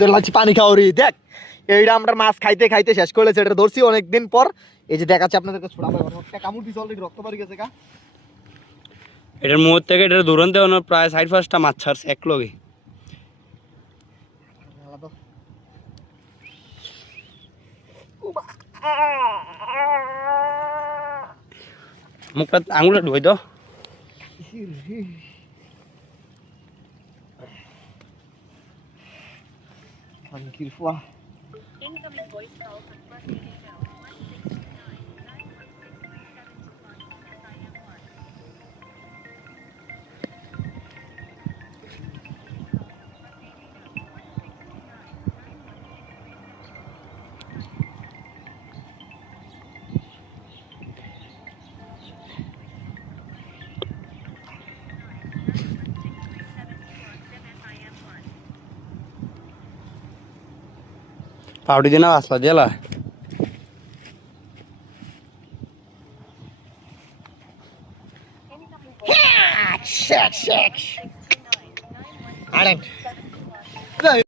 তোর লাগছে পানি খাওয়ারি দেখ এইটা আমরা মাছ খাইতে খাইতে শেষ করেছে এটা ধরছি অনেকদিন পর এই যে দেখাচ্ছি আপনাদেরকে ছোড়া ভাই একটা কামড় দিছে অলরেডি রক্ত বাড়ি গেছে গা এটার মুখ থেকে এটার দূরান্তে প্রায় 4-5টা মাছ ছাড়ছে এক লগে মুখটা আঙুলে ঢুকাই দাও Incoming voice call from Rusty Daniel 169-916-721-SIM1. পাউডি দিনা আসলা দিলা Incoming voice call from shake. 169-916-721-SIM1.